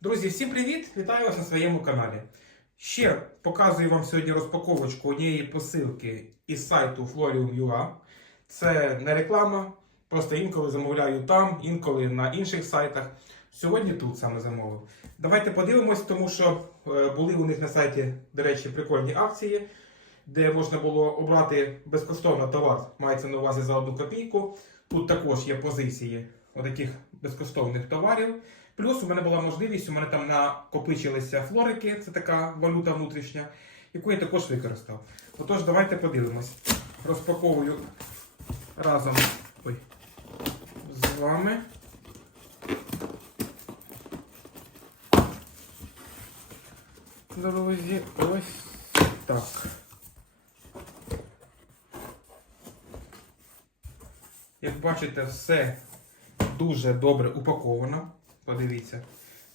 Друзі, всім привіт! Вітаю вас на своєму каналі. Ще показую вам сьогодні розпаковочку однієї посилки із сайту Florium.ua. Це не реклама, просто інколи замовляю там, інколи на інших сайтах. Сьогодні тут саме замовив. Давайте подивимось, тому що е, були у них на сайті, до речі, прикольні акції, де можна було обрати безкоштовно товар, мається на увазі за одну копійку. Тут також є позиції таких безкоштовних товарів. Плюс у мене була можливість, у мене там накопичилися флорики, це така валюта внутрішня, яку я також використав. Отож, давайте подивимось. Розпаковую разом ой, з вами. Друзі, ось так. Як бачите, все дуже добре упаковано. Подивіться.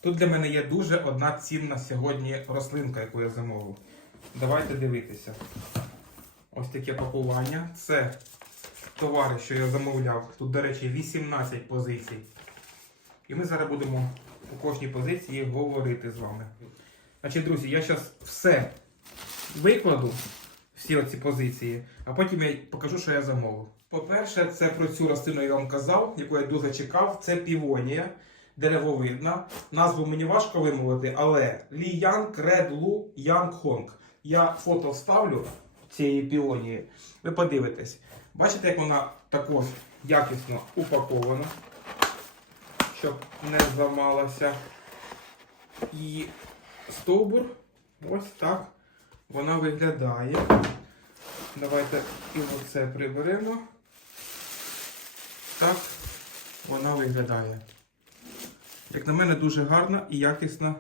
Тут для мене є дуже одна цінна сьогодні рослинка, яку я замовив. Давайте дивитися. Ось таке пакування. Це товари, що я замовляв. Тут, до речі, 18 позицій. І ми зараз будемо у кожній позиції говорити з вами. Значить, друзі, я зараз все викладу, всі оці позиції, а потім я покажу, що я замовив. По-перше, це про цю рослину я вам казав, яку я дуже чекав. Це півонія деревовидна. Назву мені важко вимовити, але Лі Янг Ред Лу Янг Хонг. Я фото вставлю цієї півонії. Ви подивитесь. Бачите, як вона також якісно упакована, щоб не зламалася. І стовбур ось так вона виглядає. Давайте і оце приберемо. Так вона виглядає. Як на мене, дуже гарна і якісна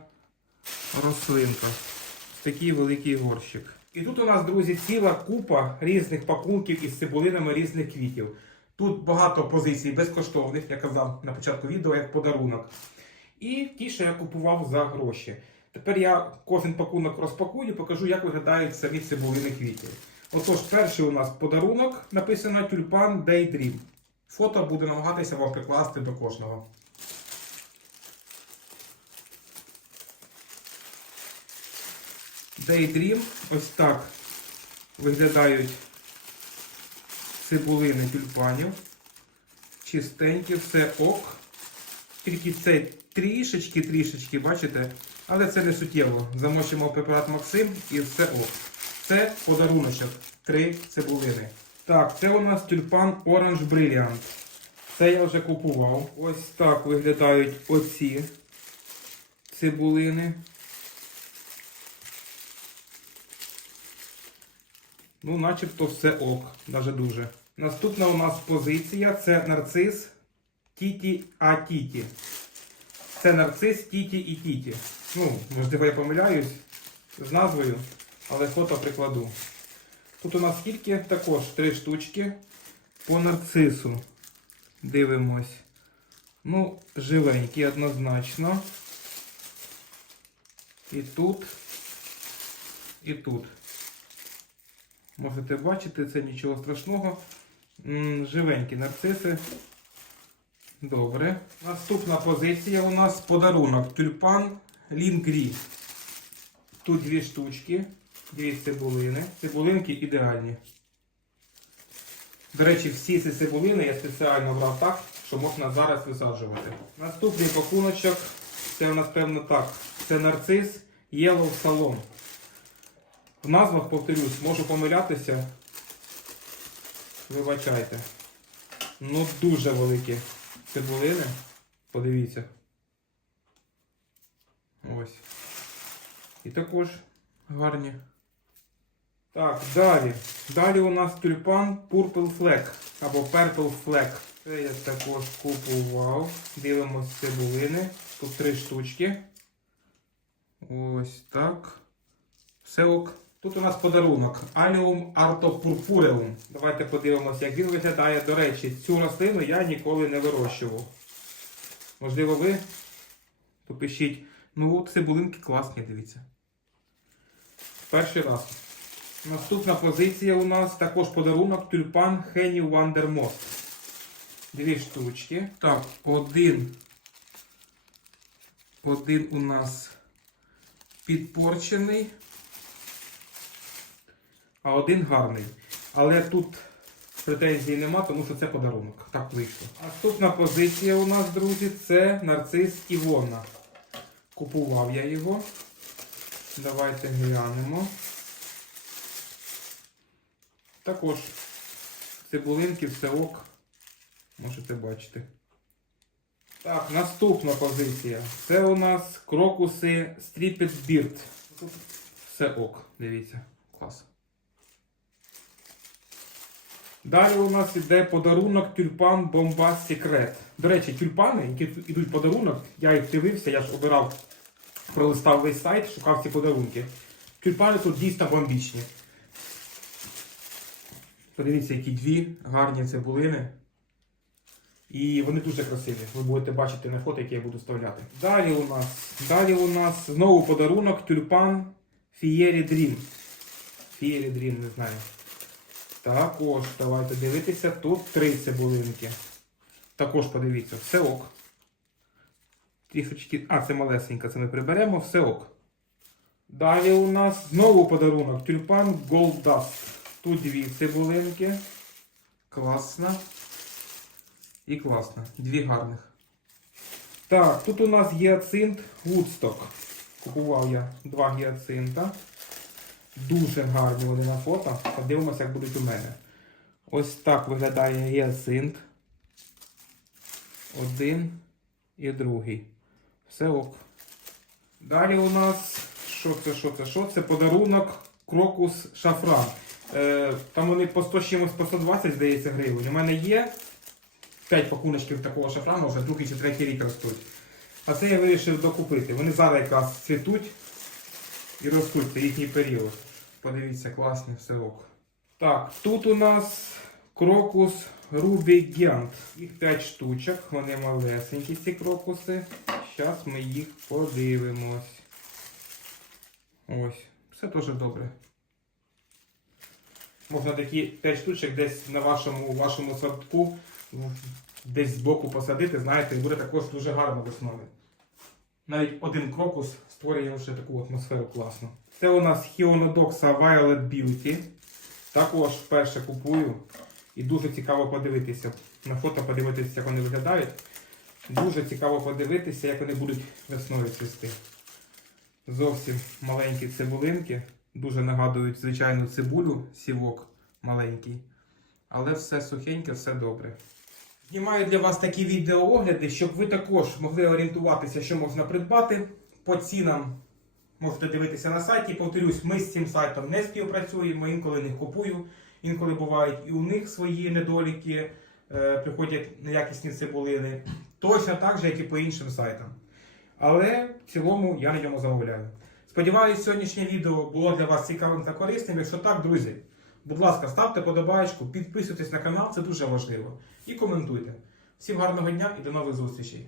рослинка. Такий великий горщик. І тут у нас, друзі, ціла купа різних пакунків із цибулинами різних квітів. Тут багато позицій безкоштовних, я казав на початку відео, як подарунок. І ті, що я купував за гроші. Тепер я кожен пакунок розпакую і покажу, як виглядають самі цибулини квітів. Отож, перший у нас подарунок написано Тюльпан Daydream. Фото буде намагатися вам прикласти до кожного. Daydream. Ось так виглядають цибулини тюльпанів. Чистенькі, все ок. Тільки це трішечки-трішечки, бачите? Але це не суттєво. Замочимо препарат Максим і все ок. Це подаруночок. Три цибулини. Так, це у нас тюльпан Orange Brilliant. Це я вже купував. Ось так виглядають оці цибулини. Ну, начебто все ок, даже дуже. Наступна у нас позиція це нарцис Тіті А Тіті. Це нарцис Тіті і Тіті. Ну, можливо, я помиляюсь з назвою, але фото прикладу. Тут у нас скільки? Також три штучки по нарцису. Дивимось. Ну, живенькі однозначно. І тут, і тут. Можете бачити, це нічого страшного. Живенькі нарциси. Добре. Наступна позиція у нас подарунок. Тюльпан Лінгрі. Тут дві штучки, дві цибулини. Цибулинки ідеальні. До речі, всі ці цибулини я спеціально брав так, що можна зараз висаджувати. Наступний пакуночок. Це у нас певно так. Це нарцис Yellow Salon. В назвах, повторюсь, можу помилятися. Вибачайте. Ну, дуже великі цибулини. Подивіться. Ось. І також гарні. Так, далі. Далі у нас тюльпан Purple Flag або Purple Flag. Це я також купував. Дивимось цибулини. Тут три штучки. Ось так. Все ок. Тут у нас подарунок Allium Artopurpureum. Давайте подивимося, як він виглядає. До речі, цю рослину я ніколи не вирощував. Можливо, ви попишіть. Ну, цибулинки класні, дивіться. Перший раз. Наступна позиція у нас також подарунок тюльпан Хені Вандермост. Дві штучки. Так, один Один у нас підпорчений, а один гарний. Але тут претензій нема, тому що це подарунок. Так вийшло. Наступна позиція у нас, друзі, це нарцис Івона. Купував я його. Давайте глянемо. Також цибулинки, все ок. Можете бачити. Так, наступна позиція. Це у нас крокуси Striped Beard. Все ок, дивіться. Далі у нас іде подарунок тюльпан Бомба Секрет. До речі, тюльпани, які в подарунок, я їх дивився, я ж обирав, пролистав весь сайт, шукав ці подарунки. Тюльпани тут дійсно бомбічні. Подивіться, які дві гарні цибулини. І вони дуже красиві. Ви будете бачити на фото, які я буду вставляти. Далі у нас, далі у нас знову подарунок тюльпан Фієрі Дрім. Фієрі Дрім, не знаю. Також, давайте дивитися, тут три цибулинки. Також подивіться, все ок. Трішечки. А, це малесенька, це ми приберемо, все ок. Далі у нас знову подарунок. Тюльпан Gold Dust. Тут дві цибулинки. Класно. І класно. Дві гарних. Так, тут у нас гіацинт Woodstock. Купував я два гіацинта. Дуже гарні вони на фото. Подивимося, як будуть у мене. Ось так виглядає гіацинт. Один і другий. Все ок. Далі у нас. Що це, що це, що це? Подарунок крокус шафран. Е, там вони по 100 чимось по 120, здається, гривень. У мене є 5 пакуночків такого шафрану, вже другий чи третій рік ростуть. А це я вирішив докупити. Вони зараз якраз цвітуть і ростуть, це їхній період. Подивіться, класний все. Так, тут у нас крокус Giant. Їх 5 штучок, вони малесенькі, ці крокуси. Зараз ми їх подивимось. Ось, все теж добре. Можна такі 5 штучок десь на вашому, вашому садку, десь збоку посадити, знаєте, і буде також дуже гарно весною. Навіть один крокус створює вже таку атмосферу класну. Це у нас Hionodoxa Violet Beauty. Також вперше купую. І дуже цікаво подивитися. На фото подивитися, як вони виглядають. Дуже цікаво подивитися, як вони будуть весною цвісти. Зовсім маленькі цибулинки. Дуже нагадують звичайну цибулю, сівок маленький. Але все сухеньке, все добре. Знімаю для вас такі відеоогляди, щоб ви також могли орієнтуватися, що можна придбати. По цінам можете дивитися на сайті. Повторюсь, ми з цим сайтом не співпрацюємо, інколи не купую, інколи бувають і у них свої недоліки, е, приходять неякісні цибулини. Точно так же, як і по іншим сайтам. Але в цілому я на ньому замовляю. Сподіваюсь, сьогоднішнє відео було для вас цікавим та корисним. Якщо так, друзі, будь ласка, ставте подобаєчку, підписуйтесь на канал, це дуже важливо. І коментуйте. Всім гарного дня і до нових зустрічей!